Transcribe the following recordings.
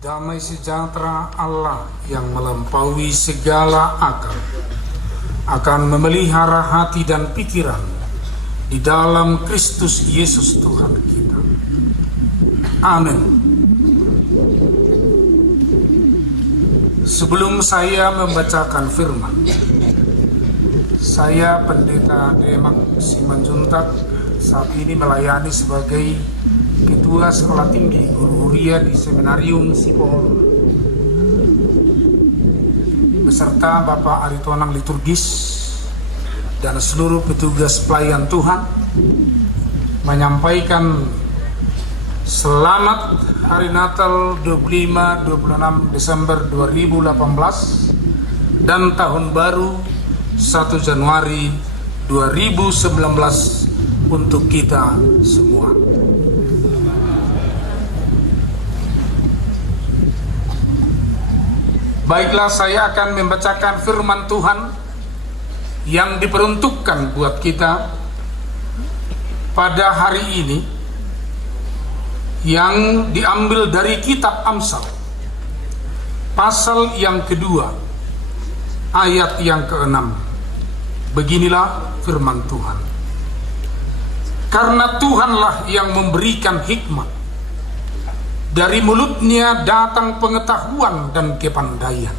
Damai sejahtera Allah yang melampaui segala akal akan memelihara hati dan pikiran di dalam Kristus Yesus Tuhan kita. Amin. Sebelum saya membacakan firman, saya Pendeta Demak Simanjuntak saat ini melayani sebagai Ketua Sekolah Tinggi Guru Huria di Seminarium Sipol beserta Bapak Aritonang Liturgis dan seluruh petugas pelayan Tuhan menyampaikan selamat Hari Natal 25-26 Desember 2018 dan Tahun Baru 1 Januari 2019 untuk kita semua. Baiklah, saya akan membacakan firman Tuhan yang diperuntukkan buat kita pada hari ini, yang diambil dari kitab Amsal pasal yang kedua ayat yang ke-6. Beginilah firman Tuhan. Karena Tuhanlah yang memberikan hikmat, dari mulutnya datang pengetahuan dan kepandaian.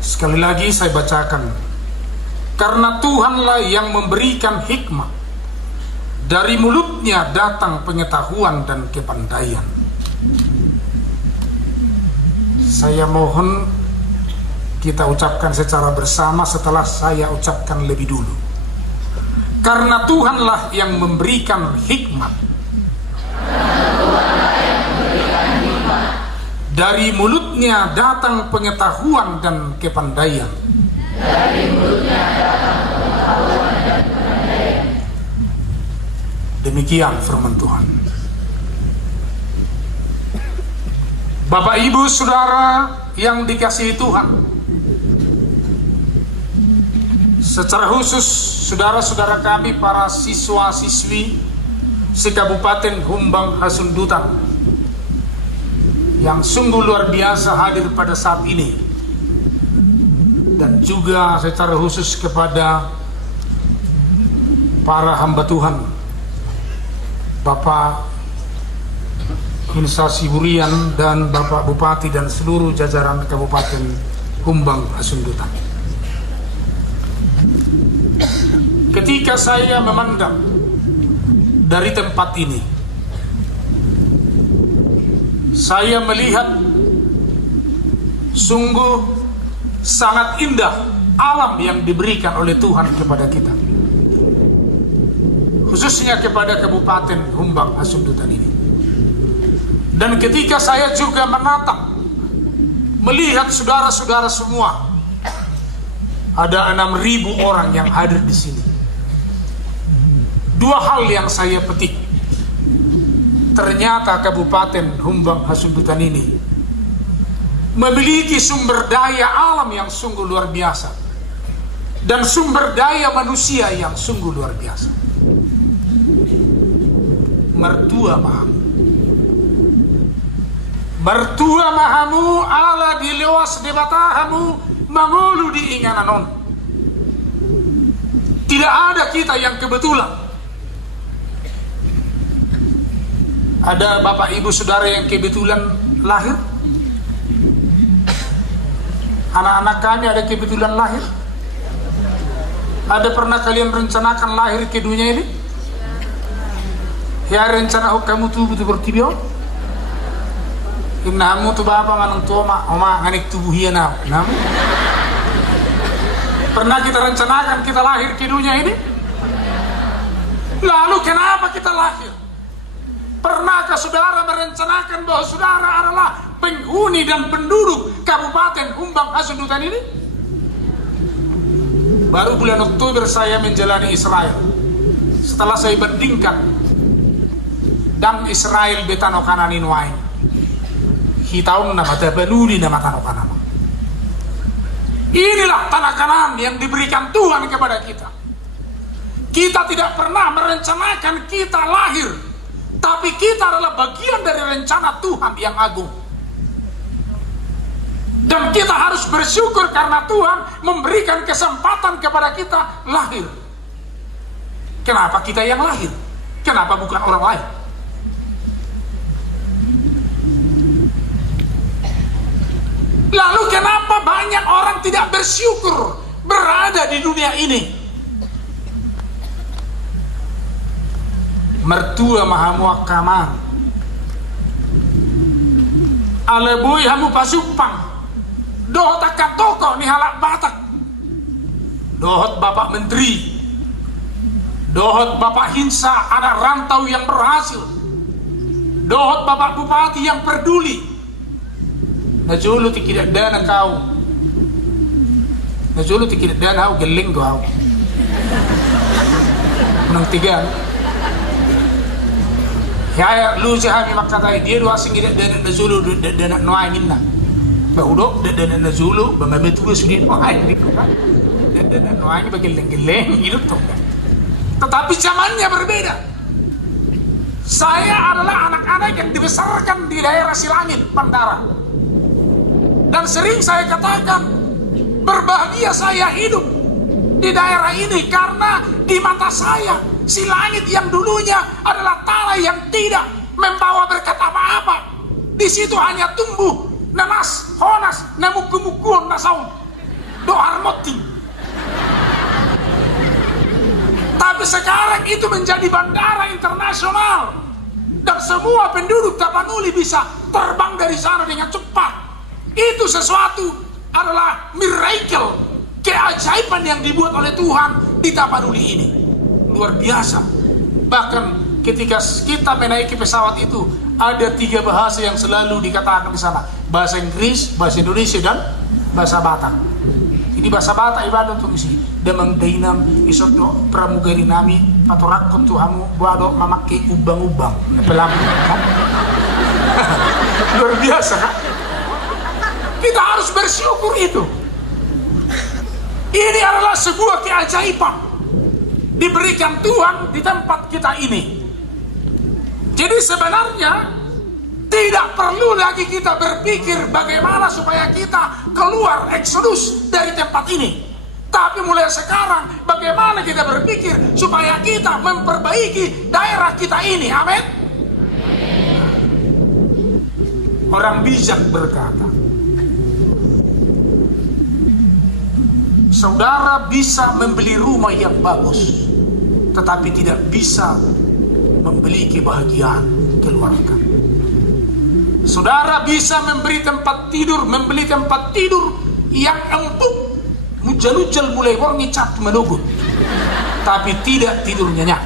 Sekali lagi saya bacakan. Karena Tuhanlah yang memberikan hikmat, dari mulutnya datang pengetahuan dan kepandaian. Saya mohon kita ucapkan secara bersama setelah saya ucapkan lebih dulu. Karena Tuhanlah yang memberikan hikmat, dari mulutnya datang pengetahuan dan kepandaian. Dari mulutnya datang pengetahuan dan kepandaian. Demikian firman Tuhan. Bapak, Ibu, Saudara yang dikasihi Tuhan, secara khusus saudara-saudara kami para siswa-siswi se-Kabupaten Humbang Hasundutan yang sungguh luar biasa hadir pada saat ini, dan juga secara khusus kepada para hamba Tuhan, Bapak Insa Siburian dan Bapak Bupati dan seluruh jajaran Kabupaten Humbang Hasundutan. Ketika saya memandang dari tempat ini, saya melihat sungguh sangat indah alam yang diberikan oleh Tuhan kepada kita, khususnya kepada Kabupaten Humbang Hasundutan ini. Dan ketika saya juga menatap, melihat saudara-saudara semua, ada 6.000 orang yang hadir di sini. Dua hal yang saya petik. Ternyata Kabupaten Humbang Hasundutan ini memiliki sumber daya alam yang sungguh luar biasa dan sumber daya manusia yang sungguh luar biasa. Mertua mahamu, mertua mahamu ala dilewas debatahamu mangulu di ingananon. Tidak ada kita yang kebetulan. Ada Bapak Ibu Saudara yang kebetulan lahir? Anak-anak kami ada kebetulan lahir? Ada pernah kalian rencanakan lahir ke dunia ini? Ya rencana kamu tuh betul bertibio? Inamu tuh bapak manang tuoma, oma nganik tubuh hiana. Pernah kita rencanakan kita lahir ke dunia ini? Lalu kenapa kita lahir? Pernahkah saudara merencanakan bahwa saudara adalah penghuni dan penduduk Kabupaten Humbang Hasundutan ini? Baru bulan Oktober saya menjalani Israel. Setelah saya bandingkan, dan Israel betano kananin wain, hitaun nama tabaluli nama tanah kanan. Inilah tanah Kanaan yang diberikan Tuhan kepada kita. Kita tidak pernah merencanakan kita lahir, tapi kita adalah bagian dari rencana besar Tuhan yang agung. Dan kita harus bersyukur karena Tuhan memberikan kesempatan kepada kita lahir. Kenapa kita yang lahir? Kenapa bukan orang lain? Lalu kenapa banyak orang tidak bersyukur berada di dunia ini? Mertua mahamuak kamar aleboy hamu pasupang dohot akat toko ni halak batak, dohot bapak menteri, dohot bapak hinsa anak rantau yang berhasil, dohot bapak bupati yang peduli. Najulu tidak dana kau, najulu tidak dana kau geling kau menang tiga. Ya lu sehami makatai dia dua sing tidak dana najulu dana noai minna baudok dana najulu bamabetu sudah noai dana noai bagi geleng hidup tuh. Tetapi zamannya berbeda. Saya adalah anak-anak yang dibesarkan di daerah Silangit, Bandara. Dan sering saya katakan, berbahagia saya hidup di daerah ini karena di mata saya Silangit yang dulunya adalah tanah yang tidak membawa berkat apa-apa. Di situ hanya tumbuh nanas, honas, namuk-mukuan nasaun, doar moti. Tapi sekarang itu menjadi bandara internasional dan semua penduduk Tapanuli bisa terbang dari sana dengan cepat. Itu sesuatu adalah miracle, keajaiban yang dibuat oleh Tuhan di Tapanuli ini. Luar biasa. Bahkan ketika kita menaiki pesawat itu ada 3 bahasa yang selalu dikatakan di sana: bahasa Inggris, bahasa Indonesia, dan bahasa Batak. Ini bahasa Batak ibadah untuk isi demang dainam isoto pramugari nami patorakon tuhamu buado mamake ubang-ubang pelam kan? Luar biasa kan? Kita harus bersyukur itu. Ini adalah sebuah keajaiban diberikan Tuhan di tempat kita ini. Jadi sebenarnya tidak perlu lagi kita berpikir bagaimana supaya kita keluar eksodus dari tempat ini. Tapi mulai sekarang bagaimana kita berpikir supaya kita memperbaiki daerah kita ini. Amin. Orang bijak berkata, saudara bisa membeli rumah yang bagus, tetapi tidak bisa membeli kebahagiaan keluarga. Saudara bisa membeli tempat tidur yang empuk, mujal-ujal mulai warni cat menugut, tapi tidak tidur nyenyak.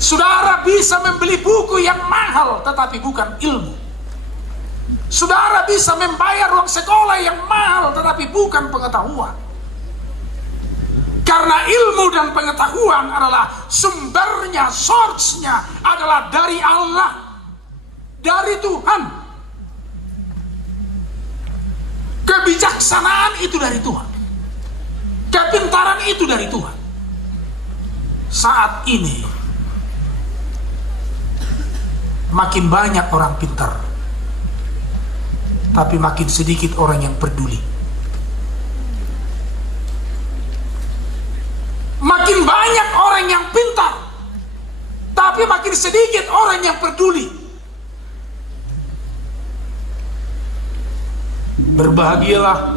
Saudara bisa membeli buku yang mahal, tetapi bukan ilmu. Saudara bisa membayar uang sekolah yang mahal, tetapi bukan pengetahuan. Karena ilmu dan pengetahuan adalah sumbernya, source-nya adalah dari Allah, dari Tuhan. Kebijaksanaan itu dari Tuhan. Kepintaran itu dari Tuhan. Saat ini makin banyak orang pintar, tapi makin sedikit orang yang peduli. Makin banyak orang yang pintar, tapi makin sedikit orang yang peduli. Berbahagialah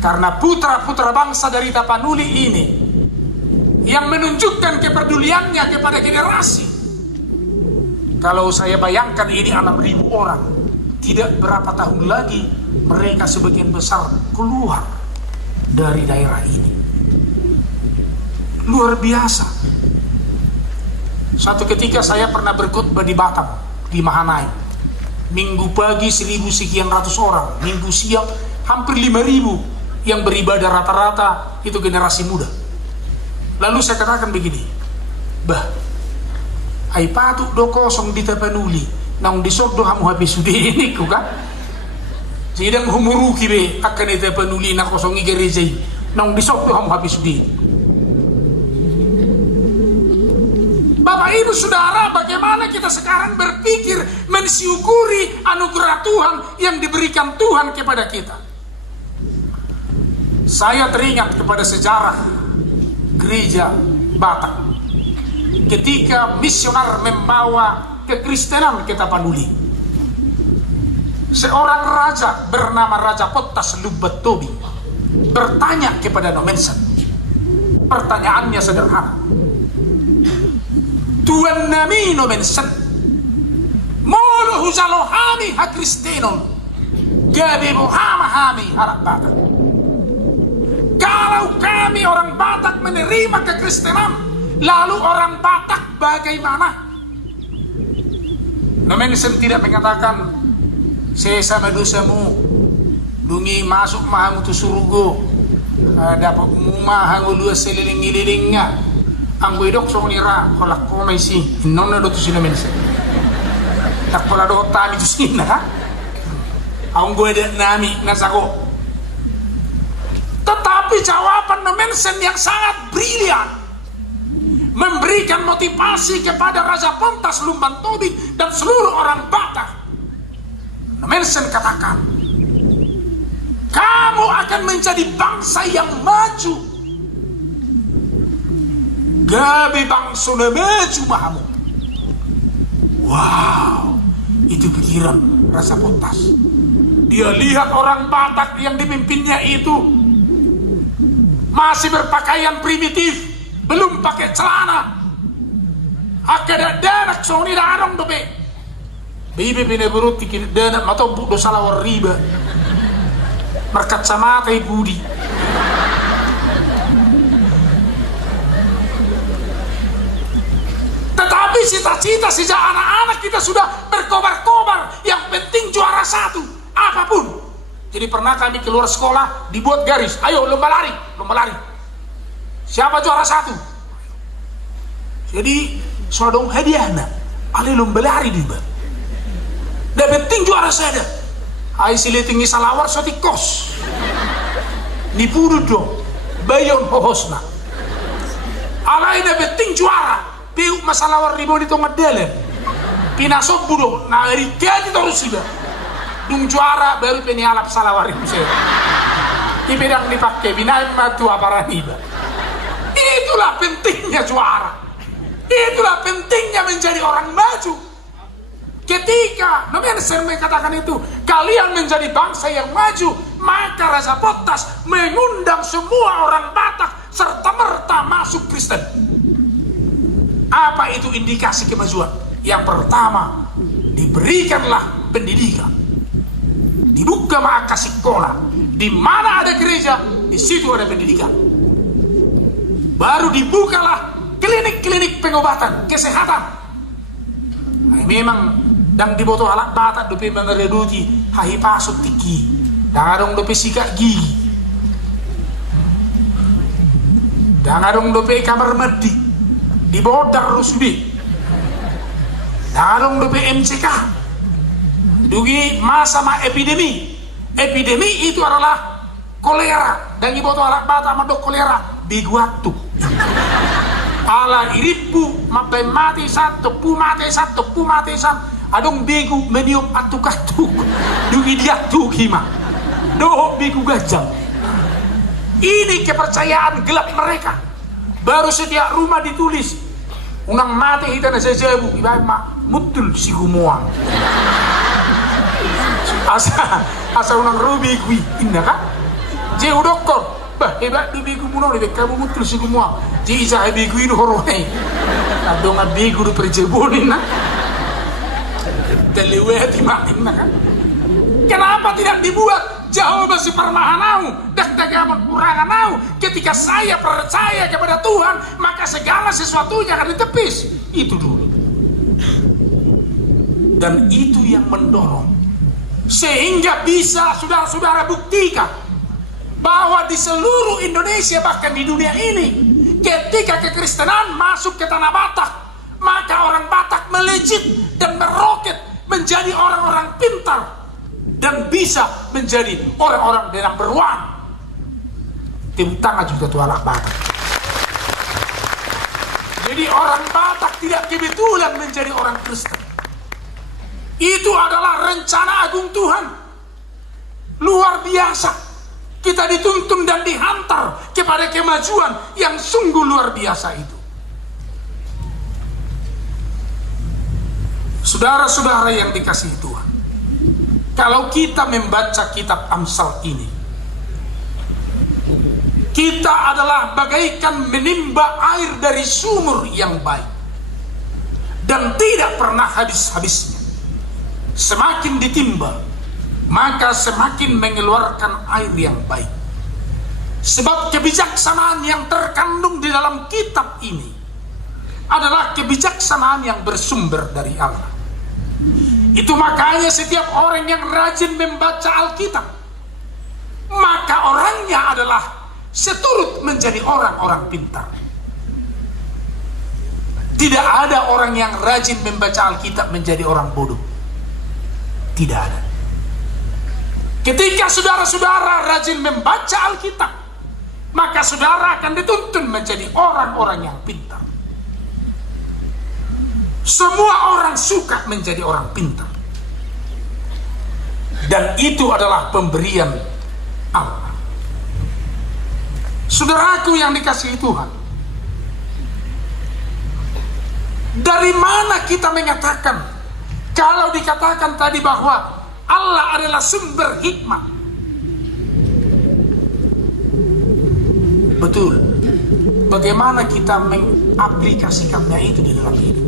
karena putra-putra bangsa dari Tapanuli ini yang menunjukkan kepeduliannya kepada generasi. Kalau saya bayangkan ini 6.000 orang, tidak berapa tahun lagi mereka sebagian besar keluar dari daerah ini. Luar biasa. Suatu ketika saya pernah berkhotbah di Batam, di Mahanaim. Minggu pagi 1.000 sekian ratus orang, minggu siang hampir 5.000 yang beribadah, rata-rata itu generasi muda. Lalu saya katakan begini, bah, ai patuk do kosong di Tapanuli, nang disok do hamu habis sudah ini ku kan? Sidang humuruki be akan di Tapanuli na kosongi gerejai, nang disok do hamu habis sudah. Bapak Ibu Saudara, bagaimana kita sekarang berpikir mensyukuri anugerah Tuhan yang diberikan Tuhan kepada kita. Saya teringat kepada sejarah gereja Batak ketika misioner membawa kekristenan ke Tapanuli. Seorang raja bernama Raja Pottas Lubatobi bertanya kepada Nommensen. Pertanyaannya sederhana. Tuan nami Nommensen, molo husalohami ha kristenon, gabe bohamahami harap Batak. Kalau kami orang Batak menerima kekristenan, lalu orang Batak bagaimana? Nommensen tidak mengatakan, sesama dosamu, dungi masuk mahamu tu surugo, dapat mahamu dua seliling-ililingnya, anggo idok so nira, kolak ko may si, inon na do tu si Nommensen. Tak pala do tami tu sina, anggo eda nami nasako. Tetapi jawaban Nommensen yang sangat brilian memberikan motivasi kepada Raja Pottas Lubatobi dan seluruh orang Batak. Nommensen katakan, kamu akan menjadi bangsa yang maju. Gabi bangsa na maju mahamu. Wow, itu pikiran Raja Pottas. Dia lihat orang Batak yang dipimpinnya itu masih berpakaian primitif, belum pakai celana. Akada danak soni darong dobe. Bibi pine beruti kiri danak matau budo salawar riba. Markat sama tay budi. Tetapi cita-cita sejak anak-anak kita sudah berkobar-kobar. Yang penting juara satu, apapun. Jadi pernah kami keluar sekolah, dibuat garis, ayo lomba lari, lomba lari. Siapa juara satu? Jadi sodong hadiah nak, ale lomba lari juga. Dan penting juara saya. Ai sile tinggi salawar soti kos. Nipudu dong, bayon hohosna. Alai da penting juara, piu masalawar ribo di tonga delen. Pinasok budo, na eri kedi terus sida. Dung juara baru penialap salawar ribu saya. Di bidang dipakai binai matu aparaniba. Itulah pentingnya juara. Itulah pentingnya menjadi orang maju. Ketika Nommensen mengatakan itu, kalian menjadi bangsa yang maju, maka Raja Pottas mengundang semua orang Batak serta merta masuk Kristen. Apa itu indikasi kemajuan? Yang pertama, diberikanlah pendidikan. Dibuka maka sekolah, di mana ada gereja, di situ ada pendidikan. Baru dibukalah klinik-klinik pengobatan, kesehatan. Nah, memang dang diboto alat Batak dope mengereduti hahi pasut tiki, dang adong dope sikat gigi, dang adong dope kamar mandi, dibodar rusbi, dang adong dope MCK. Dugi masa epidemi. Epidemi itu adalah kolera. Dan ibu alat Batak madok kolera biguatu. Ala iripu mapai mati satu, pu mati satu, pu mati satu. Adong bigu meniup atuk-atuk. Dugi dia tukima. Doh bigu gajang. Ini kepercayaan gelap mereka. Baru setiap rumah ditulis, unang mati hitana sejebu ibarat mutul si gumuang. Asa unang rubi kui inna ka je udokor bah hebat dubi gumuno de kamu mutul si gumuang je isa hebi kui no horoi adonga bigu du perjeboni na teleweti makin kan. Kenapa tidak dibuat jauh besi permahanau dak dagaman kuranganau? Ketika saya percaya kepada Tuhan, maka segala sesuatunya akan ditepis. Itu dulu. Dan itu yang mendorong sehingga bisa saudara-saudara buktikan bahwa di seluruh Indonesia, bahkan di dunia ini, ketika kekristenan masuk ke tanah Batak, maka orang Batak melejit dan meroket menjadi orang-orang pintar dan bisa menjadi orang-orang dengan beruang. Tim tangan juga tuh anak Batak. Jadi orang Batak tidak kebetulan menjadi orang Kristen. Itu adalah rencana agung Tuhan. Luar biasa. Kita dituntun dan dihantar kepada kemajuan yang sungguh luar biasa itu. Saudara-saudara yang dikasihi Tuhan, kalau kita membaca kitab Amsal ini, kita adalah bagaikan menimba air dari sumur yang baik dan tidak pernah habis-habisnya. Semakin ditimba, maka semakin mengeluarkan air yang baik. Sebab kebijaksanaan yang terkandung di dalam kitab ini adalah kebijaksanaan yang bersumber dari Allah. Itu makanya setiap orang yang rajin membaca Alkitab, maka orangnya adalah seturut menjadi orang-orang pintar. Tidak ada orang yang rajin membaca Alkitab menjadi orang bodoh. Tidak ada. Ketika saudara-saudara rajin membaca Alkitab, maka saudara akan dituntun menjadi orang-orang yang pintar. Semua orang suka menjadi orang pintar. Dan itu adalah pemberian Allah. Saudaraku yang dikasihi Tuhan, dari mana kita mengatakan, kalau dikatakan tadi bahwa Allah adalah sumber hikmah? Betul. Bagaimana kita mengaplikasikannya itu di dalam hidup?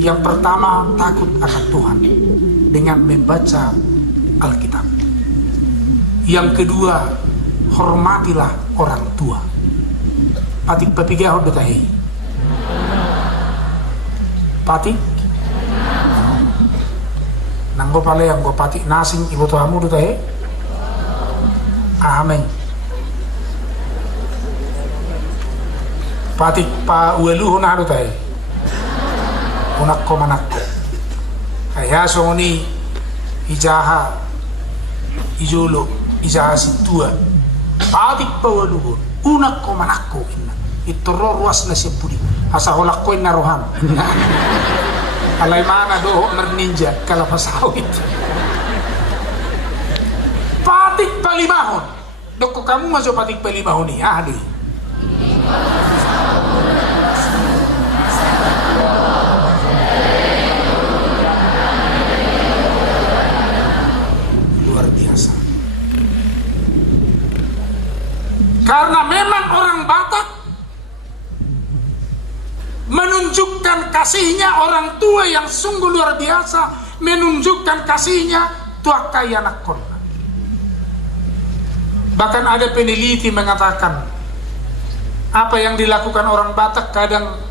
Yang pertama, takut akan Tuhan dengan membaca Alkitab. Yang kedua, hormatilah orang tua. Patik papigah betahi. Patik nanggo pale yang go patik nasing ibu tuamu betahi. Amen. Patik pa uelu na betahi. Unakko manakko kaya songoni ijaha ijolo ijaha situa patik pawaluhun unakko manakko inna itoro ruas na sepudi asa holakko inna rohan alay mana doho ninja kalapasawit patik palimahon doko kamu masuk patik palimahon ni ahli karena memang orang Batak menunjukkan kasihnya orang tua yang sungguh luar biasa, menunjukkan kasihnya tua kaya anak korban. Bahkan ada peneliti mengatakan apa yang dilakukan orang Batak kadang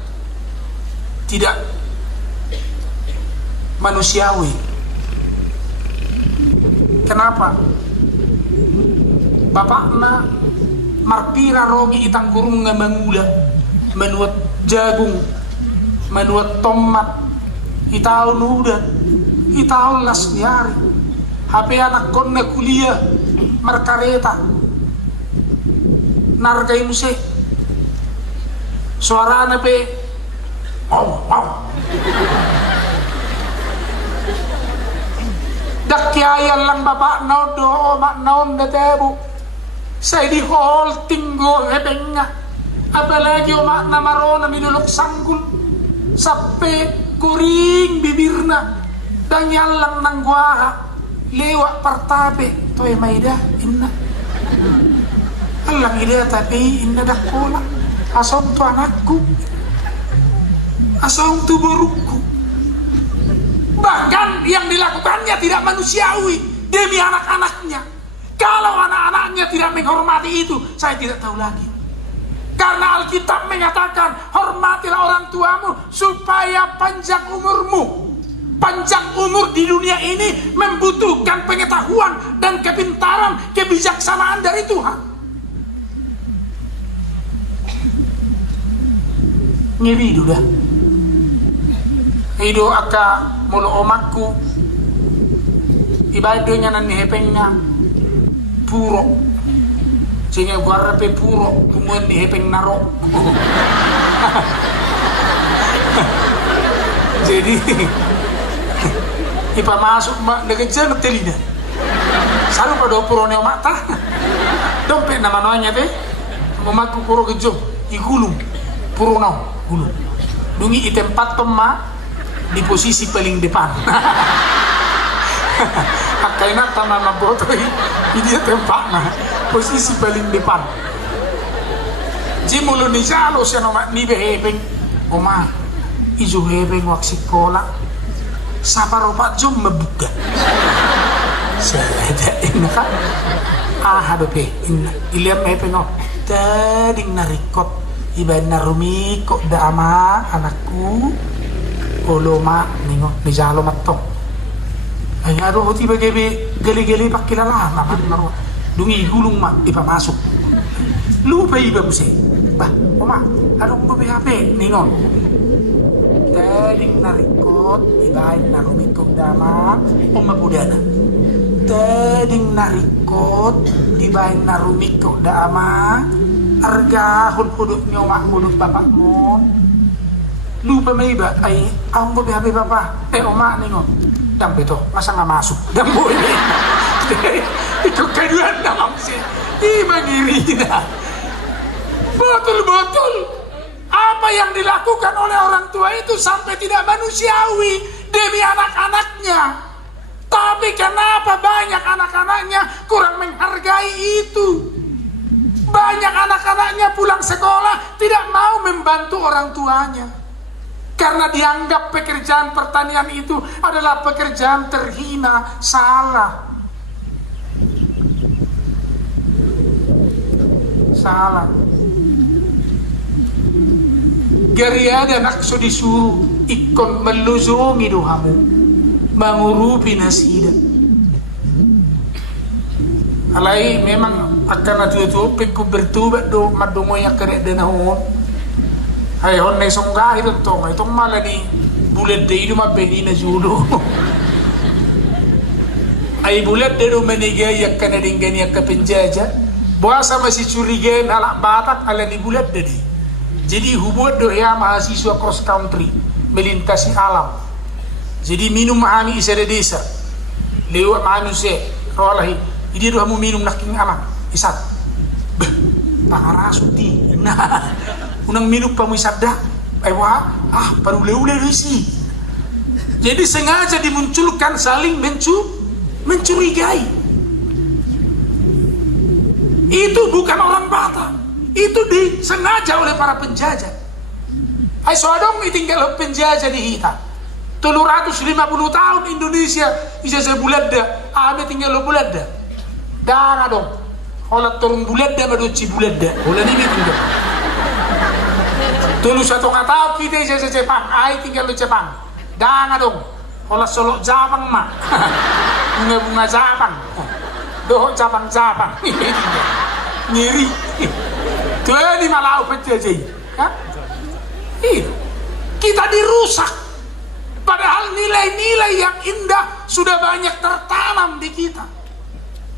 tidak manusiawi. Kenapa? Bapakna marpira rogi itang gurung nga mangula menuat jagung menuat tomat itaw nuda itaw lasniari hape anak kon na kuliah markareta nargay musik suara na pe dakyayan lang bapak naon do mak naon na tebu saya di hall tinggo hebengnya apalagi omak namarona minulok sanggul sampai kuring bibirna dan yalang nang guara lewat partabe toy maida inna alang ida tapi inna dakola asong tu anakku asong tu burukku bahkan yang dilakukannya tidak manusiawi demi anak-anaknya. Kalau anak-anaknya tidak menghormati itu, saya tidak tahu lagi. Karena Alkitab menyatakan, hormatilah orang tuamu supaya panjang umurmu. Panjang umur di dunia ini membutuhkan pengetahuan dan kepintaran, kebijaksanaan dari Tuhan. Ngebidu dah. Hidup aka mulu omakku, ibadahnya nan hepengnya. Puro sehingga gua rapi puro kemudian dihepeng naro Jadi ipa masuk mak ngejar telina. Saru pada purone mata. Dompet nama namanya teh. Memaku puro gejong igulung puro nau gulung. Dungi i tempat pema di posisi paling depan. Akaina tanah boto ini dia tempatnya posisi paling depan. Jimulu ni jalo siya no ni behebeng oma ijo hebeng wak sekolah saparo pak jom membuka. Saya ina ka hadope ina iliam hebeng oh tading narikot iba narumiko da ama anakku oloma ningo ni jalo matong. Ay aduh tiba gebe gali-gali pakilala naman naro dungi gulung mak ipa masuk lupa iba buse bah oma aduh ko BHP ningon tading narikot ibain narumiko dama oma budana tading narikot ibain narumiko dama arga huduk nyomak huduk bapakmu lupa may iba ay ang ko BHP papa oma ningon dam itu masa nggak masuk dam boleh itu kedua namam sih mengiri dah betul apa yang dilakukan oleh orang tua itu sampai tidak manusiawi demi anak-anaknya. Tapi kenapa banyak anak-anaknya kurang menghargai itu? Banyak anak-anaknya pulang sekolah tidak mau membantu orang tuanya karena dianggap pekerjaan pertanian itu adalah pekerjaan terhina, salah. Gari ada nakso disuruh ikon meluzungi dohamu, mengurupi nasida. Alai memang akan atu peku bertubat do madongo yang kere denahon. Hai hon nei songa itu tong itu malah ni bulat de itu mah benina judo. Ai bulat de do menega yak kana dinggan yak penjaja. Buasa masih curiga alak batak ala di bulat de. Jadi hubungan do ya mahasiswa cross country melintasi alam. Jadi minum mahami isa de desa. Lewat manusia rolahi. Jadi do hamu minum naking anak isat. Pangarasuti. Nah unang minum pamisada baru leu sih. Jadi sengaja dimunculkan saling mencurigai. Itu bukan orang Batak, itu disengaja oleh para penjajah. Ai soadong tinggal penjajah di hita 350 tahun Indonesia ijazah buladda ame tinggal buladda dana dong olat turun buladda maduci buladda olah ini tinggal tulu satu kata kita ijazah Jepang, ai tinggal di Jepang. Dana dong, olah solok Jepang mak, bunga Jepang, doh Jepang, ngiri. Tuh di Malau penjajah, kan? Kita dirusak. Padahal nilai-nilai yang indah sudah banyak tertanam di kita.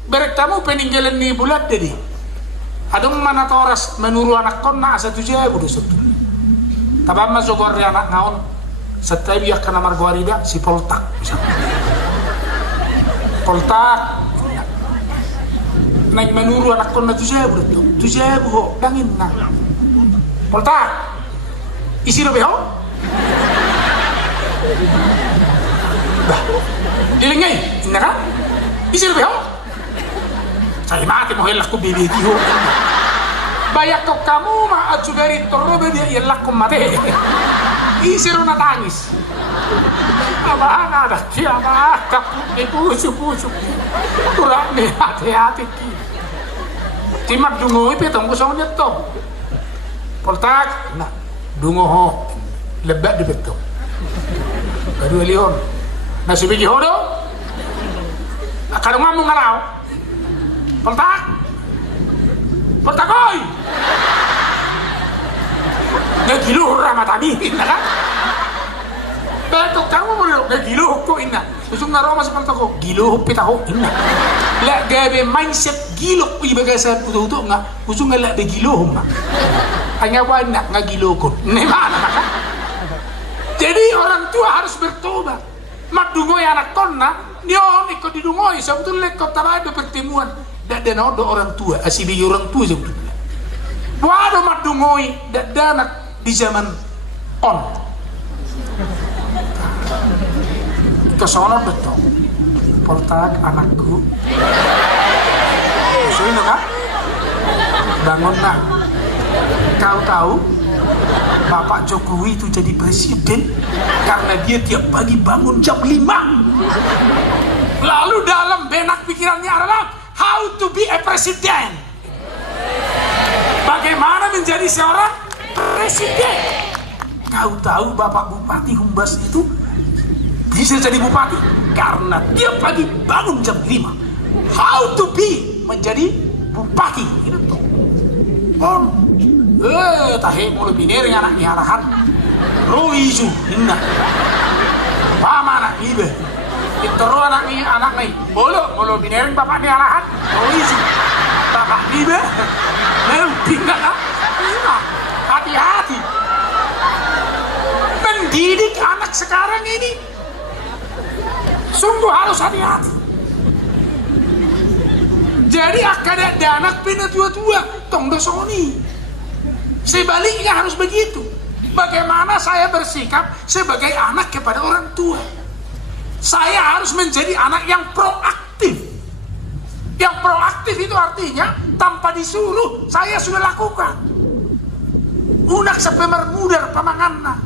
Berkamu peninggalan ni bulat jadi. Adong mana toras menuru anak kona satu jago dosa. Tabang mazogor ya anak naon setiap dia kena margwarida si poltak poltak naik menuru anak kona tujabu ho dangin na poltak isi lo beho bah dilingai inna kan isi lo beho saya mati mo helak ko bibi ho bayak kok kamu mah ajugari torobe dia yelak mate isiro na tangis abang ada kiama kaput ibu kurang nih hati-hati timak dungo ipe tong kusong nyeto poltak na dungo ho lebat di beto baru lion nasi biji hodo akan ngomong ngarau poltak Pertakoy! Nagilo rama tadi, kan? Betul kamu mau nagilo ko ina. Usung naro mas pertako, gilo pita ko ina. La gabe mindset gilo ibaga sa puto nga. Usung nga la de gilo nga. Hanya wana nga gilo ko. Ne mana ka? Jadi orang tua harus bertobat. Madungoi anak konna, nyon ikut didungoi sebetulnya kota ada pertemuan. Dan ada orang tua, asibigi orang tua sebetulnya. Waduh madungoi dan anak di zaman on. Kesono betul. Portag anakku. Sudah kan? Bangun nak. Kau tahu Bapak Jokowi itu jadi presiden karena dia tiap pagi bangun jam 5. Lalu dalam benak pikirannya adalah how to be a president. Bagaimana menjadi seorang presiden. Kau tahu Bapak Bupati Humbas itu bisa jadi bupati karena tiap pagi bangun jam 5. How to be menjadi bupati itu tuh. Tahe mulai biner yang anak arahan roisu inna pama anak ibe itu anak nih bolo biner bapak ni arahan roisu bapak ibe tinggal hati-hati mendidik anak sekarang ini sungguh harus hati-hati. Jadi akan ada anak pindah tua-tua tong dosoni. Sebaliknya harus begitu. Bagaimana saya bersikap sebagai anak kepada orang tua? Saya harus menjadi anak yang proaktif. Yang proaktif itu artinya tanpa disuruh saya sudah lakukan. Unak sepemer mudar pamanganna.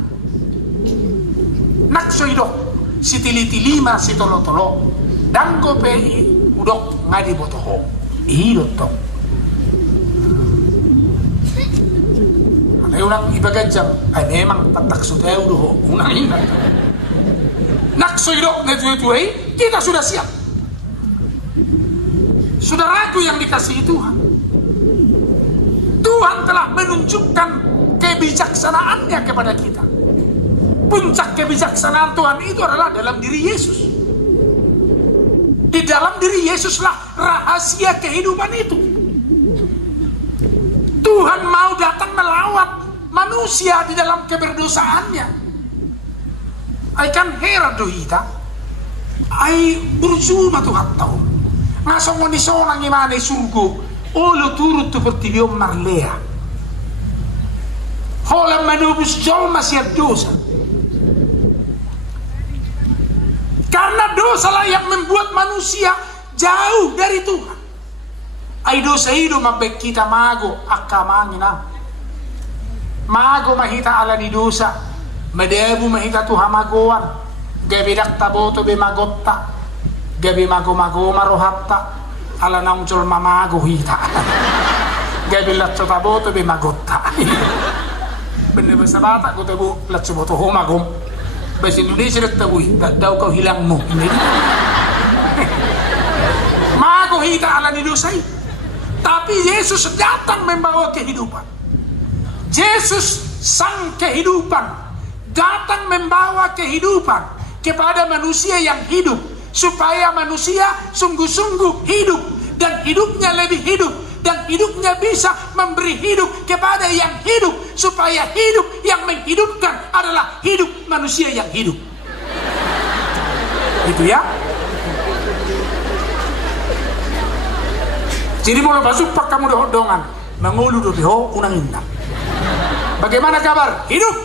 Nak soidok sitiliti-lima sitolo-tolo dan gope udok ngadi botoho. Idot tong. Unang ibagajang ay memang tatak sudah udah unang ingat naksoidok ngetuai kita sudah siap. Saudaraku yang dikasihi Tuhan, Tuhan telah menunjukkan kebijaksanaannya kepada kita. Puncak kebijaksanaan Tuhan itu adalah dalam diri Yesus. Di dalam diri Yesuslah rahasia kehidupan itu. Tuhan mau datang melawat manusia di dalam keberdosaannya. Ai kan herado hita. Ai bersuma Tuhan tahu. Ngasong ni sonang imane surgo. Olo turut seperti biom marlea. Holam manubus jol masih dosa. Karena dosalah yang membuat manusia jauh dari Tuhan. Ai dosa itu mabek kita mago akamangina. Mago mahita ala ni dosa, madebu mahita tuha magoan, gabi dakta boto be magotta, gabi mago marohatta, ala naungcol mamago hita, gabi latso taboto be magotta. Bener bahasa Batak kau tahu latso boto ho magom, bahasa Indonesia dak tahu daw kau hilang mo. Mago hita ala ni dosai, tapi Yesus datang membawa kehidupan. Yesus sang kehidupan datang membawa kehidupan kepada manusia yang hidup supaya manusia sungguh-sungguh hidup dan hidupnya lebih hidup dan hidupnya bisa memberi hidup kepada yang hidup supaya hidup yang menghidupkan adalah hidup manusia yang hidup. Itu ya. Jadi mulai masuk pak kamu dohodongan mengulu doho unang indah. Bagaimana kabar? Hidup.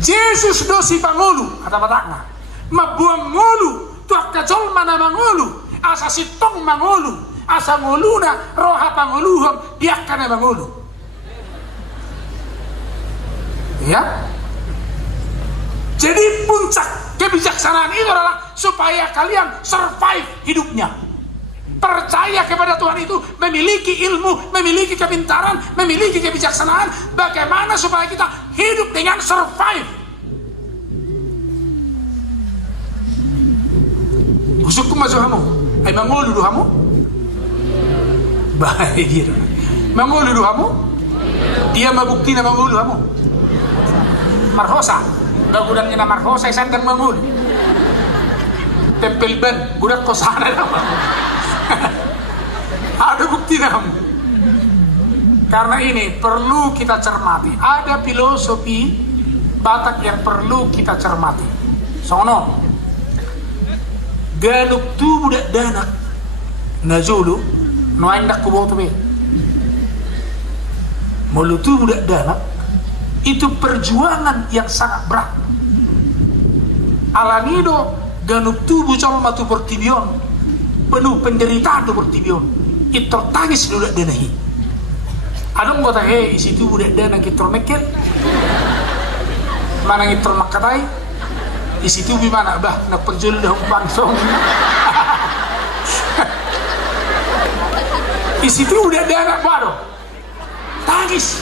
Yesus dosi pangulu kata batakna. Mabuang ngulu tuak kacol mana mangulu asa sitong mangulu asa nguluna roha panguluhom diakana mangulu. Ya. Jadi puncak kebijaksanaan itu adalah supaya kalian survive hidupnya. Percaya kepada Tuhan itu memiliki ilmu, memiliki kepintaran, memiliki kebijaksanaan. Bagaimana supaya kita hidup dengan survive? Usukku masuk kamu, ay mangulu do kamu? Baik dia. Mangulu do kamu? Dia mabukti na mangulu kamu. Marhosa, gagudang ina marhosa isang mangulu. Tempel ban, gudak ko sana naman. Ada bukti na kamu. Karena ini perlu kita cermati. Ada filosofi Batak yang perlu kita cermati. Sono ganuk tu budak danak najulu no aindak kubo tu be. Mulu tu budak danak itu perjuangan yang sangat berat. Alanido ganuk tu bucal matu bertibion penuh penderitaan tu bertibion. Itu tangis budak danahi. Adong kata isi tu budak danak itu mekel. Mana itu makatai? Di situ gimana bah nak penjul dah bangsong. Di situ udah ada anak baru tangis.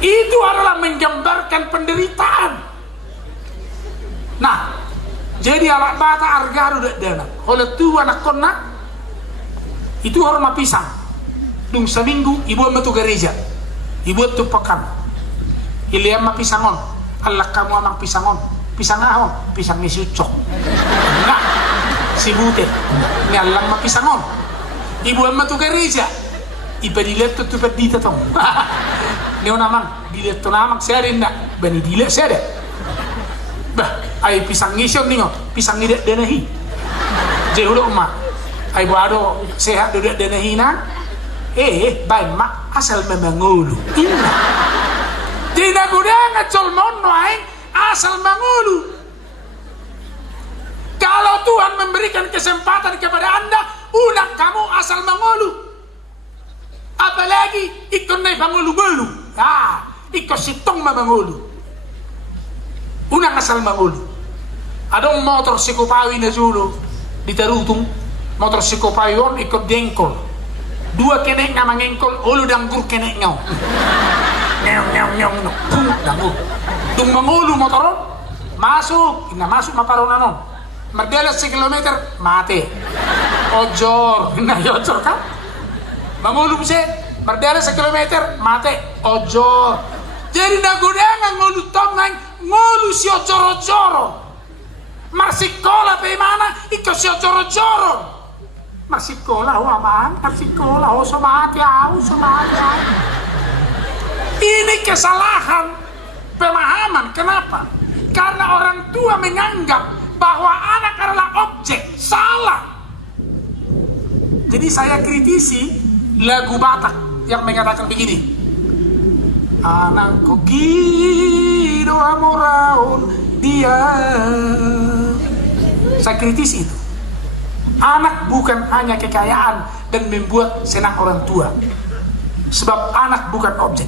Itu adalah menggambarkan penderitaan. Nah, jadi alat bata arga udah ada anak. Oleh tu anak kona itu orang pisang. Dung seminggu ibu metu gereja, ibu tu pekan. Iliam pisangon, Allah kamu amang pisangon. Pisang ahon, pisang ni sucok. Enggak, si bute. Ni alang mapisangon. Ibu amma tu gereja. Iba diletto tu perdita tong. Ni namang diletto namang saya enggak. Bani dilet saya ada. Bah, ay pisang ngisyon ningo, pisang ni danahi. Jehulo ma. Ay buado sehat dudak danahi na. Bay mak asal memangulu. Inna. Tidak gudang ngacol mono ay. Asal mengulu. Kalau Tuhan memberikan kesempatan kepada Anda, unak kamu asal mengulu. Apalagi ikut naik mengulu-ngulu. Ikut sitong mengulu. Unak asal mengulu. Ada motor sikopawi na dulu ditarutung. Motor sikopawi on ikut dengkol. Dua kenek nga mangengkol, ulu danggur kenek ngaw. Nyong no. Pum danggur. Dung mengulu motoron masuk, masuk maparonanon. Merdelas 1 kilometer mati. Ojor, ojor kan? Mengulu bisa, merdelas 1 kilometer mati. Ojor. Jadi nagodangan ngulu tongan, ngulu si ojor-ojoro. Marsikola pe mana? Iko si ojor-ojoro. Marsikola ho aman, marsikola ho somati au, somati au. Ini kesalahan pemahaman. Kenapa? Karena orang tua menganggap bahwa anak adalah objek. Salah. Jadi saya kritisi lagu Batak yang mengatakan begini. Anakku kido amoraun dia. Saya kritisi itu. Anak bukan hanya kekayaan dan membuat senang orang tua. Sebab anak bukan objek.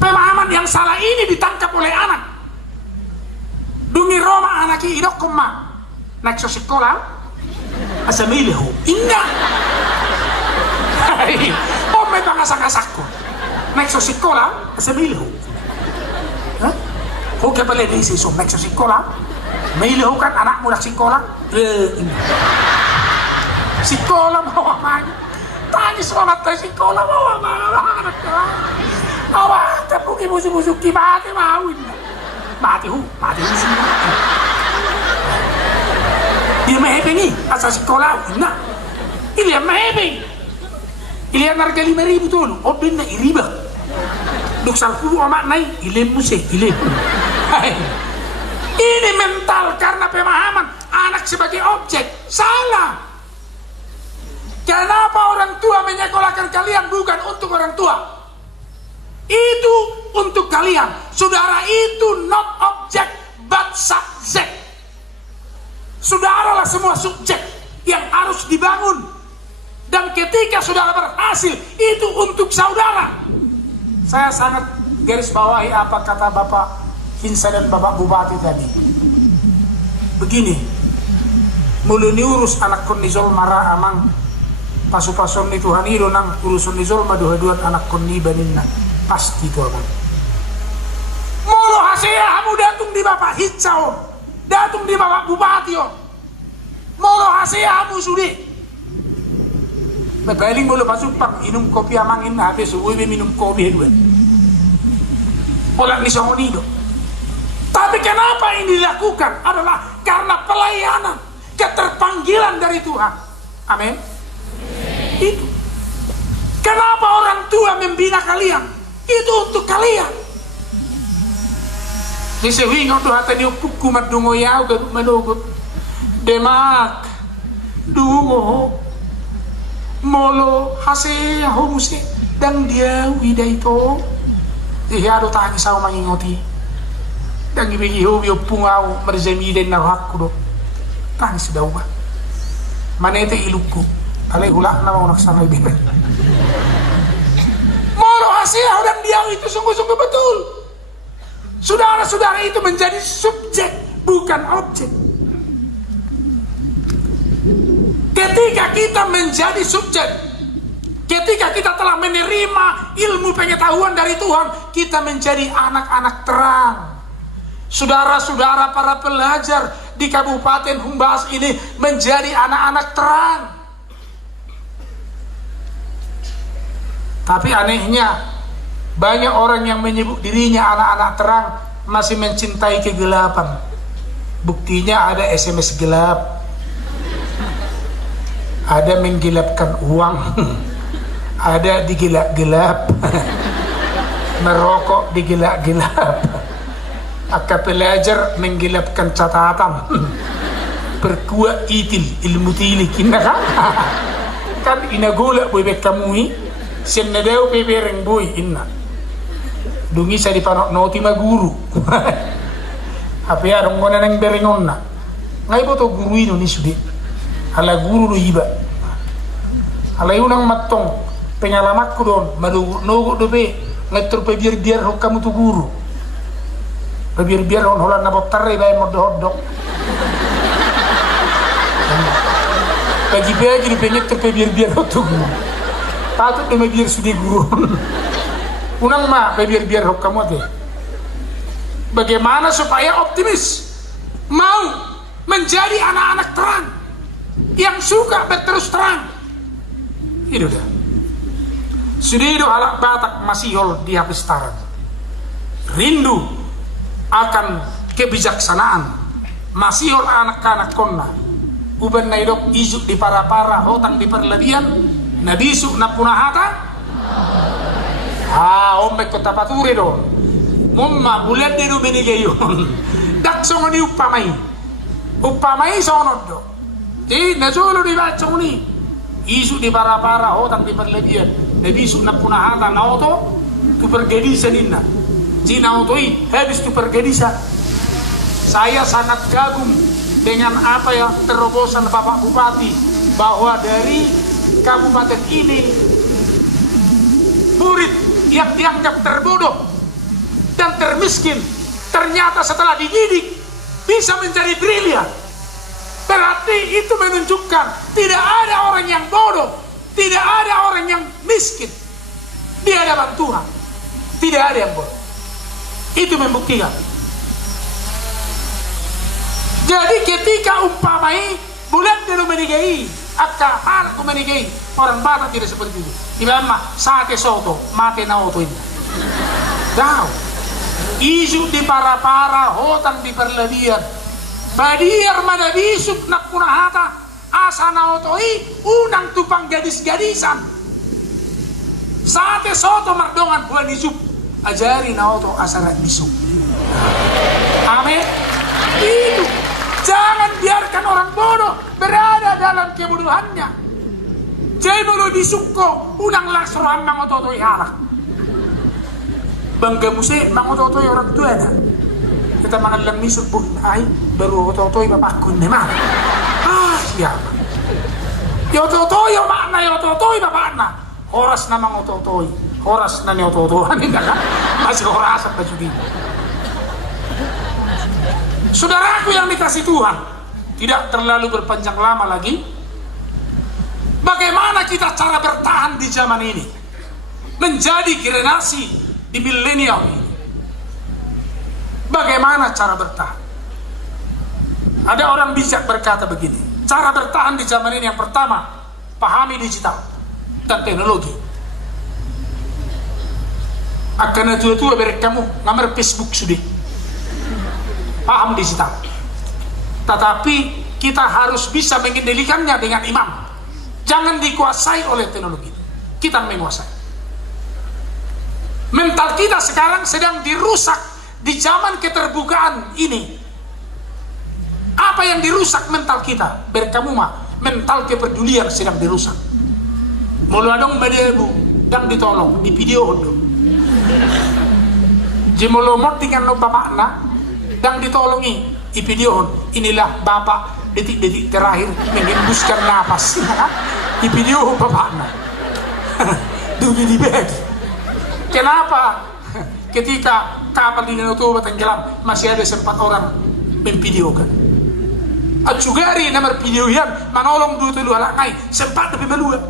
Pemahaman yang salah ini ditangkap oleh anak. Dungi Roma anaki idok koma naik sekolah asamilehu indah. Oh memang asak-asakku naik sekolah asamilehu. Kau kepala di sini naik sekolah milehu kan anakmu nak sekolah. Sekolah bawa mana? Tanya selamat dari sekolah bawa mana? Awak tepuki musuh-musuh mati mawin. Mati semua. Dia mehepeng asal sekolah. Nah, ini yang mehepeng. Ini yang harga 5.000 tuh. Oh, benda riba. Duk salku amat naik. Ilim musik, ilim. Ini mental karena pemahaman anak sebagai objek. Salah. Kenapa orang tua menyekolahkan kalian bukan untuk orang tua? Itu untuk kalian. Saudara itu not object but subject. Saudaralah semua subjek yang harus dibangun. Dan ketika saudara berhasil, itu untuk saudara. Saya sangat garis bawahi apa kata Bapak Hinsa dan Bapak Bupati tadi. Begini, muluni urus anak kondizol marah amang pasu-pasun ni Tuhan ilo nang urusun nizol maduhaduan anak koni baninna. Pasti itu abang. Mulu hasil kamu datung di Bapak Hicau, datung di Bapak Bupati om. Mulu hasil kamu sudi. Babaling mulu pasuk pang inum kopi amangin habis suwe minum kopi dua. Polak ni songonido. Tapi kenapa ini dilakukan adalah karena pelayanan, keterpanggilan dari Tuhan. Amin. Itu. Kenapa orang tua membina kalian? Itu untuk kalian. Bisa wingo tuh hati dia puku madungo yau ke manugut. Demak dungo molo hase homuse dan dia wida itu. Ihado tangi saw mangingoti. Dan ibigi ho yo pungau merzemi den na hakku do. Tangi sudah ubah. Manete ilukku. Alai hulak nama unak sama ibig. Molo hasil dan dia itu sungguh-sungguh betul. Saudara-saudara itu menjadi subjek, bukan objek. Ketika kita menjadi subjek, ketika kita telah menerima ilmu pengetahuan dari Tuhan, kita menjadi anak-anak terang. Saudara-saudara para pelajar di Kabupaten Humbas ini menjadi anak-anak terang. Tapi anehnya, banyak orang yang menyebut dirinya anak-anak terang masih mencintai kegelapan. Buktinya ada SMS gelap, ada menggelapkan uang, ada digelap-gelap, merokok digelap-gelap, akak pelajar menggelapkan catatan, perkuat itil ilmu tilik kan inagula bebek kamui senadeu pepereng boy inna dungi sa di panok noti maguru apa ya rongona nang berengon na ngai boto guru ino ni sudi ala guru do iba ala unang matong pengalaman ko don madu nogo do be ngatur pe biar ho kamu tu guru biar on holan na botarre bay mo do hodok pagi-pagi di penyetur pe biar ho tu guru patut do biar sudi guru unang ma pe biar ho kamu de. Bagaimana supaya optimis, mau menjadi anak-anak terang yang suka berterus terang. Itu dah. Sudido halak batak masihol di hapistaran. Rindu akan kebijaksanaan. Masihol anak-anak konna. Uban na idok izuk di para-para hotang di perlebihan. Nabisuk na punahata. Ombe kota pature do. Mumma bulan deru benigayon. Dak songoni upamai sonod do. Di nasolo di bacong ni. Isu di para-para hotang di perlebihan. Nabisuk na punahata na oto tu pergedisa ninna. Jina otoi habis tu pergedisa. Saya sangat kagum dengan apa yang terobosan Bapak Bupati bahwa dari kabupaten ini murid yang dianggap terbodoh dan termiskin ternyata setelah dididik bisa menjadi brilian. Berarti itu menunjukkan tidak ada orang yang bodoh, tidak ada orang yang miskin di hadapan Tuhan, tidak ada yang bodoh. Itu membuktikan. Jadi ketika umpamai bulan dulu menigai akka harku menigai orang Batak tidak seperti itu. Ibama sate soto mate na oto ini. Tahu isu di para-para hotang di perlebihan badiar mana bisuk nak punahata asana otoi unang tupang gadis-gadisan sate soto mardongan bulan isuk ajari na oto asana bisuk. Amin. Itu jangan biarkan orang bodoh berada dalam kebodohannya. Jai bolo disukko unang laksor mang oto harak bangga musik mang oto orang tua na kita mangalang misuk pun ay baru oto bapakku memang siapa ya oto ya makna ya oto bapak na horas na mang oto horas na ni oto hindi ka masih horasan pa juga. Saudaraku yang dikasih Tuhan, tidak terlalu berpanjang lama lagi. Bagaimana kita cara bertahan di zaman ini, menjadi generasi di milenial ini? Bagaimana cara bertahan? Ada orang bijak berkata begini, cara bertahan di zaman ini yang pertama, pahami digital dan teknologi. Akan tua-tua berekamu ngamar Facebook sudah. Paham digital, tetapi kita harus bisa mengendalikannya dengan iman. Jangan dikuasai oleh teknologi. kita menguasai. Mental kita sekarang sedang dirusak di zaman keterbukaan ini. Apa yang dirusak mental kita? Berkamu mah mental kepedulian sedang dirusak. Mulu adong badebu dan ditolong di video itu. Jemolo mod dengan lo bapakna dan ditolongi di video. Inilah bapak detik-detik terakhir mengembuskan napas di video bapakna. Dugi di bed. Kenapa? Ketika kapal di Danau Toba tenggelam masih ada 4 orang memvideokan. At sugari nomor video yan manolong dua tulu halakay sempat lebih melua.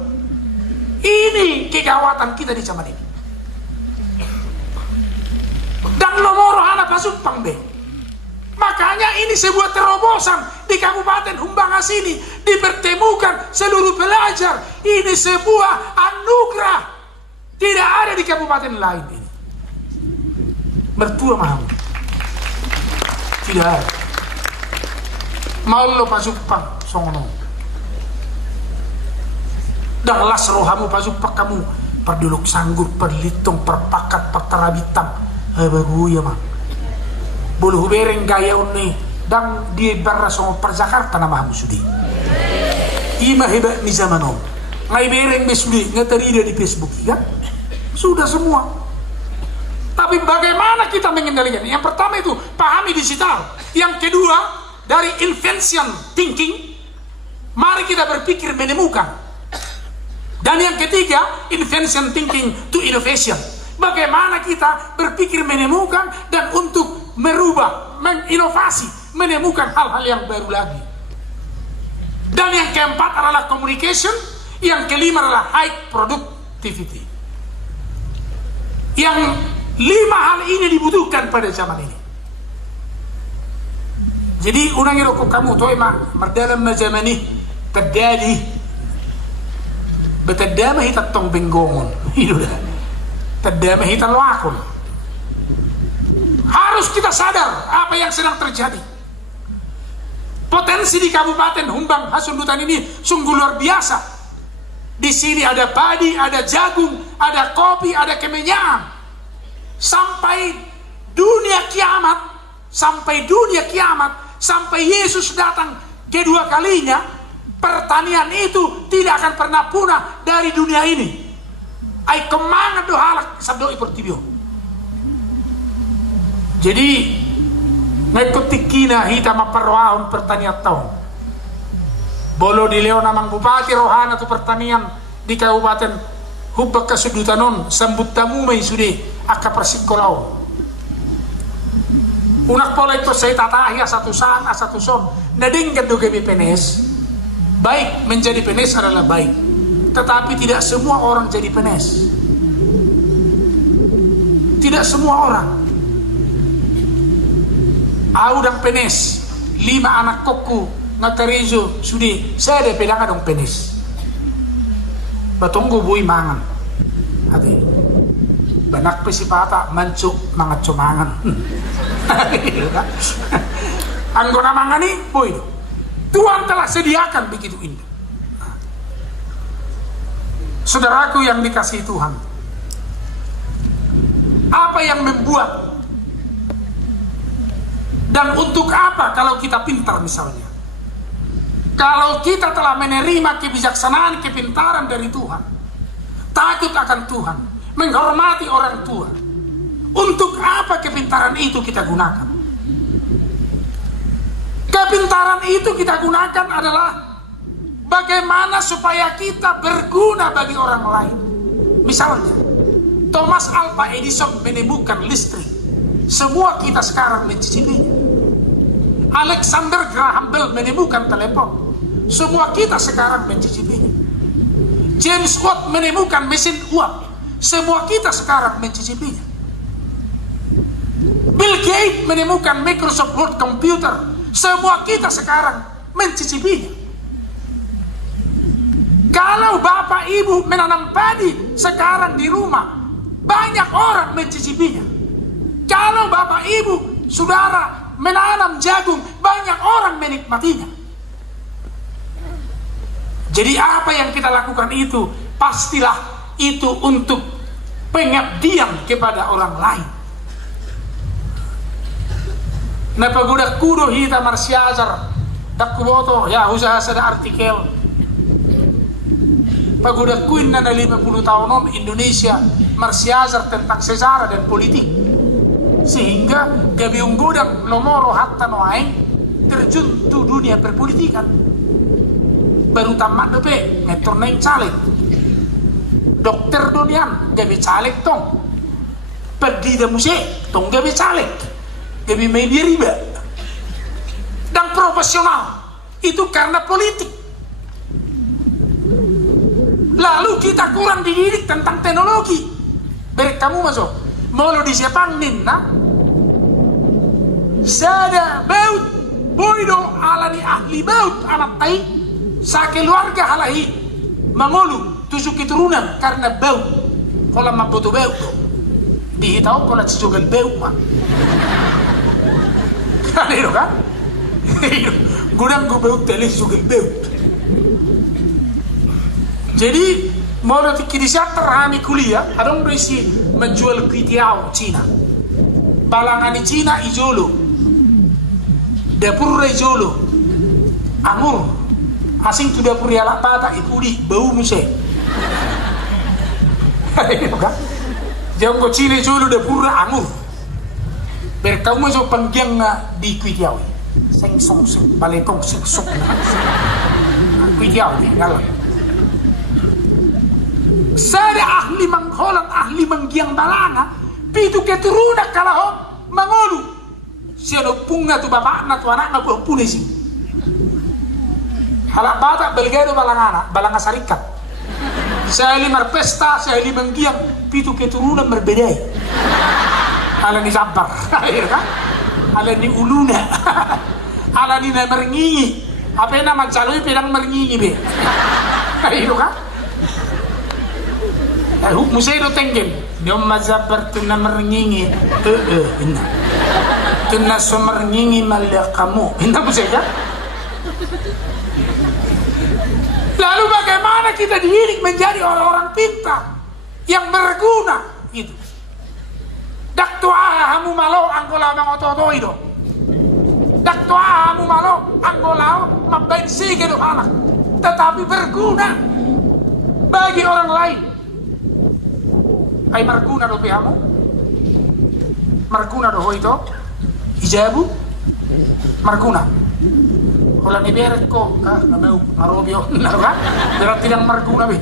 Ini kegawatan kita di zaman ini. Dan nomor hana pasumpang deh. Makanya ini sebuah terobosan di Kabupaten Humbangas ini dipertemukan seluruh pelajar. Ini sebuah anugerah. Tidak ada di kabupaten lain ini. Mertua mau. Tidak ada. Mau lo pasumpang songono. Dan las rohamu pasumpang kamu perduluk sanggur, perlitung, perpakat, perterabitang. Baguya mah. Bulu bereng gaya ini dan di barra songo per Jakarta nama musudi. Ima hebat ni zamano. Ngai bereng besudi ngatari di Facebook kan? Sudah semua. Tapi bagaimana kita mengendalikan? Yang pertama itu pahami digital. Yang kedua dari invention thinking, mari kita berpikir menemukan. Dan yang ketiga invention thinking to innovation. Bagaimana kita berpikir menemukan dan untuk merubah, menginovasi, menemukan hal-hal yang baru lagi. Dan yang keempat adalah communication, yang kelima adalah high productivity. Yang 5 hal ini dibutuhkan pada zaman ini. Jadi unangi rokok kamu toh emang merdalam zaman ini terjadi betadama hitat tong benggongon. Itu dah. Terdamai hitam wakul. Harus kita sadar apa yang sedang terjadi. Potensi di Kabupaten Humbang Hasundutan ini sungguh luar biasa. Di sini ada padi, ada jagung, ada kopi, ada kemenyan. Sampai dunia kiamat, sampai Yesus datang kedua kalinya, pertanian itu tidak akan pernah punah dari dunia ini. Ay kemangat do halak sabdo iportibio. Jadi ngikutikina hita maparwaon pertanian tahun. Bolo di Leo namang bupati rohana tu pertanian di Kabupaten Humbang Kasudutanon sambut tamu may sudi aka persikolao. Unak pola itu saya tatahya satu son nadingkan do kami penes. Baik menjadi penes adalah baik. Tetapi tidak semua orang jadi penes. Tidak semua orang. Audang penes 5 anak kokku ngakarizo sudi saya ada pelangan dong penes. Batonggo bui mangan. Hati. Banak pesipata mancuk mangat cumangan. Anggona mangani boy. Tuhan telah sediakan begitu indah. Saudaraku yang dikasihi Tuhan, apa yang membuat dan untuk apa kalau kita pintar misalnya? Kalau kita telah menerima kebijaksanaan, kepintaran dari Tuhan, takut akan Tuhan, menghormati orang tua, untuk apa kepintaran itu kita gunakan? Kepintaran itu kita gunakan adalah bagaimana supaya kita berguna bagi orang lain. Misalnya, Thomas Alva Edison menemukan listrik. Semua kita sekarang mencicipinya. Alexander Graham Bell menemukan telepon. Semua kita sekarang mencicipinya. James Watt menemukan mesin uap. Semua kita sekarang mencicipinya. Bill Gates menemukan Microsoft Word Computer. Semua kita sekarang mencicipinya. Kalau bapak ibu menanam padi sekarang di rumah, banyak orang mencicipinya. Kalau bapak ibu saudara menanam jagung, banyak orang menikmatinya. Jadi apa yang kita lakukan itu pastilah itu untuk pengabdian kepada orang lain. Na pagoda kudo hita marsiajar dakuboto ya usaha sada artikel pagoda kuin na 50 tahun Indonesia marsiajar tentang sejarah dan politik, sehingga gabi unggodang nomoro hatta noain terjun tu dunia perpolitikan. Baru tamat dope ngetor naik caleg dokter donian gabi caleg tong pergi da musik tong gabi caleg gabi media riba dan profesional itu karena politik. Lalu kita kurang dididik tentang teknologi. Beri kamu masuk mau di siapang ninna sada baut boido alani ahli baut anak tai sa keluarga halahi mangolu tusuk keturunan karena baut kolam maboto baut dihitau kolam sejogal baut mah kan itu kan gudang go baut telis sejogal baut. Jadi mau nanti kiri siapa terhami kuliah ada orang berisi menjual kuitiao Cina balangan di Cina ijolo dapur ijolo anggur asing tu dapur yalak bata ikudi bau musik jangan kau Cina ijolo dapur anggur berkamu masuk panggiang di kuitiao seng song seng balekong seng sok kuitiao ni ngalah. Sada ahli mangholang ahli manggiang balanga pitu keturunan kalahong mangolu siya punga tu bapak na tu anak na ku punisi halak bata belgado balanga sarikat sali marpesta sali manggiang pitu keturunan berbedai ala ni sabar ala ni uluna ala ni na merengingi apa nama caloi pedang merengingi be itu kan musay do tenggel nyom mazabar tunna merengingi inna tunna so merengingi malah kamu inna musay ya. Lalu bagaimana kita dididik menjadi orang-orang pintar yang berguna gitu. Dak tua hamu malo anggola mangototo itu dak tua hamu malo anggola mabain sige do anak tetapi berguna bagi orang lain. Ay marguna do pihamu marguna do hoito ijabu marguna hola ni beret ko nameu marobio narga berarti yang marguna be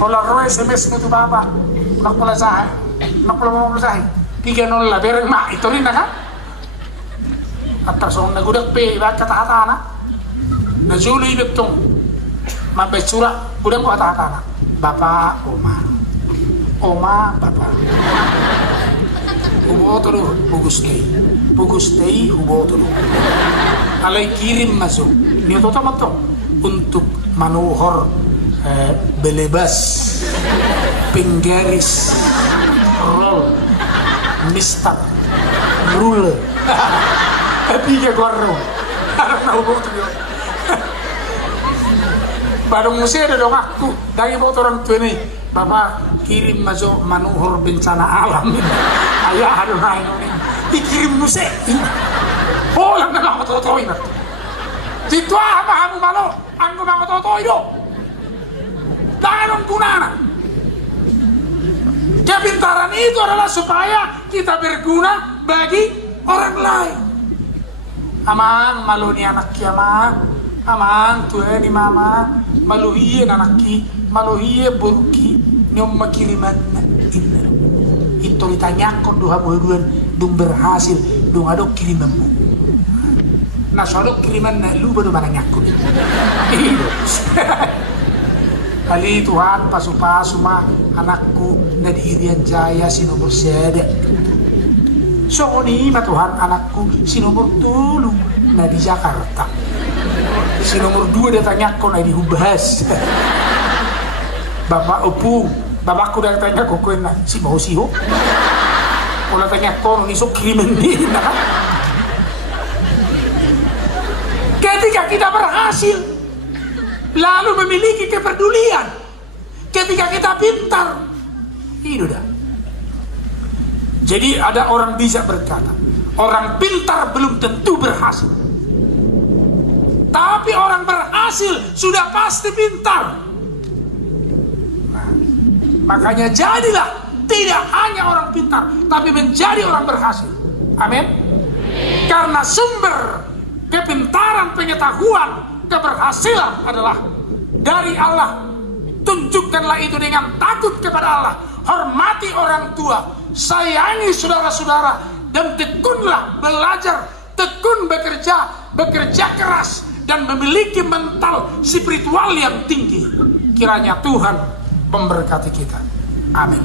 hola ro SMS tu baba nakpala sahay nakpala mo sahay 3-0 la bereng ma ito rin na ka atrasong nagudak pe ibat kata-kata na najuli betong mabetsura gudang ko kata-kata bapak oma bapak hubotodo pugustei hubotodo alay kirim masuk niyo to untuk manuhor belebas penggaris roll mistak rule tiga guarro harap na hubotodo baru musim ada dong aku dari orang tua ini bapak kirim masuk manuhur bencana alam ayah aduh ini dikirim musik oh yang nama toto ini situ apa kamu malu aku mau toto itu dalam gunana kepintaran itu adalah supaya kita berguna bagi orang lain. Amang malu ni anak kiamang amang tuh ni mama maluhiye nanaki maluhiye buruki nyom makiriman inna itu ditanya kon doha boduan dung berhasil dung adok kirimanmu nah sodok kiriman na lu baru mana nyakun kali Tuhan pasu-pasu mah anakku na di Irian Jaya si nomor sede so ni ma Tuhan anakku si nomor 3 na di Jakarta si nomor 2 datanya kau na di Hubas bapak opung bapakku udah tanya kok na si mau siho kalau tanya kau ni so kiriman ni nah ketika kita berhasil lalu memiliki kepedulian ketika kita pintar. Itu dah. Jadi ada orang bisa berkata, orang pintar belum tentu berhasil. Tapi orang berhasil sudah pasti pintar. Nah, makanya jadilah tidak hanya orang pintar, tapi menjadi orang berhasil. Amin. Karena sumber kepintaran, pengetahuan, keberhasilan adalah dari Allah. Tunjukkanlah itu dengan takut kepada Allah, hormati orang tua, sayangi saudara-saudara, dan tekunlah belajar, tekun bekerja keras, dan memiliki mental spiritual yang tinggi. Kiranya Tuhan memberkati kita. Amin.